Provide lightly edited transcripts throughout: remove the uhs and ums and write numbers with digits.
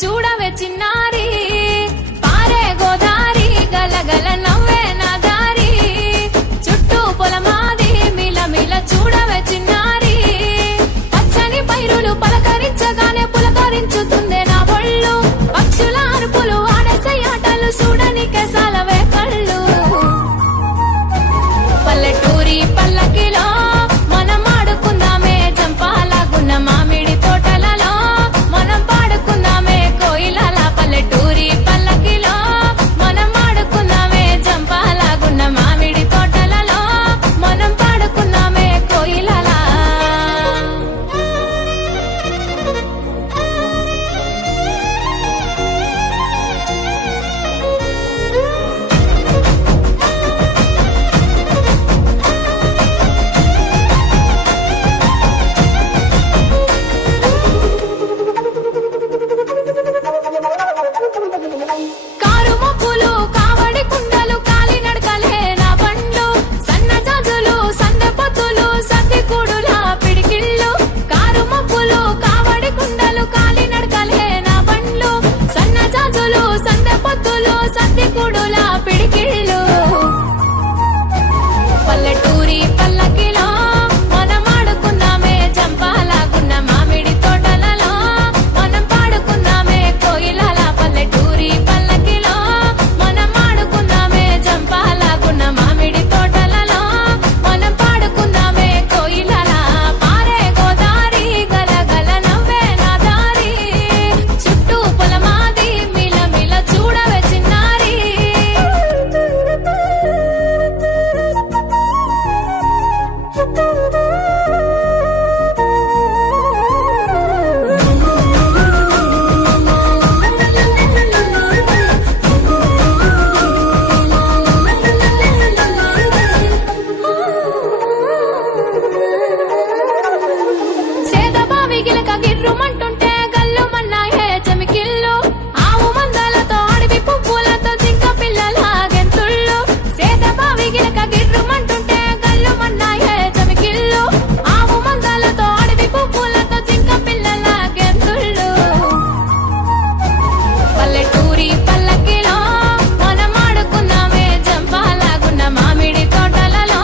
చూడవే చిన్నారి పారే గోదారి గలగల నవ్వే నా దారి చుట్టూ పొలమాది మిల మిల చూడవే చిన్నారి పచ్చని పైరులు పలకరించగానే పులకరించుతుందే నా ఒళ్ళు పక్షుల అరుపులు ఆడసే ఆటలు చూడని కేసాలవే కళ్ళు పల్లెటూరి పల్లకిలో మనం ఆడుకుందామే జంపాలాగున్న మామిడి తోటలలో మనం పాడుకుందామే కోయిలల పల్లెటూరి పల్లకిలో మనం ఆడుకుందామే జంపాలాగున్న మామిడి తోటలలో మనం పాడుకుందామే కోయిలల కారు మబ్బులు కావడి కుండలు కాలి నడకలే నా బండ్లు సన్న జాజులు సందె పొత్తులు సద్ది కూడుల పిడికిళ్ళు కారు మబ్బులు కావడి కుండలు కాలి నడకలే నా బండ్లు సన్న జాజులు సందె పొత్తులు సద్ది కూడుల పిడికిళ్ళు పల్లెటూరి పల్లకిలో మనం ఆడుకుందామే జంపాలాగున్న మామిడి తోటలలో మనం పాడుకుందామే కోయిలల పల్లెటూరి పల్లకిలో మనం ఆడుకుందామే జంపాలాగున్న మామిడి తోటలలో మనం పాడుకుందామే కోయిలల పారే గోదారి గలగల నవ్వే నా దారి చుట్టూ పొలమాది మిల మిల చూడవే చిన్నారి సేదబావి గిలక గిర్రుమంటుంటే గల్లుమన్నాయే చెమికిళ్ళు ఆవు మందలతో అడవి పువ్వులతో జింక పిల్లల గెంతుళ్ళు సేదబావి గిలక గిర్రుమంటుంటే గల్లుమన్నాయే చెమికిళ్ళు ఆవు మందలతో అడవి పువ్వులతో జింక పిల్లల గెంతుళ్ళు పల్లెటూరి పల్లకిలో మనం ఆడుకుందామే జంపాలాగున్న మామిడి తోటలలో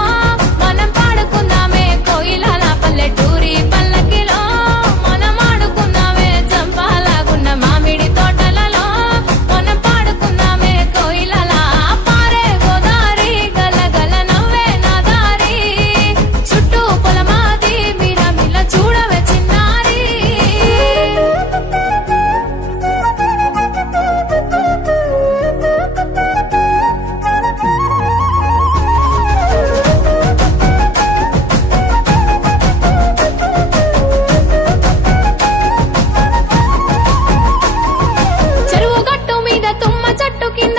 మనం పాడుకుందామే కోయిలల పల్లెటూరి పల్లకిలో మనం ఆడుకుందామే జంపాలాగున్న మామిడి తోటలలో మనం పాడుకుందామే కోయిలల పారే గోదారి గలగల నవ్వే నా దారి చుట్టూ పొలమాది మిల మిల చూడవే చిన్నారి చెరువు గట్టు మీద తుమ్మ చెట్టు కింద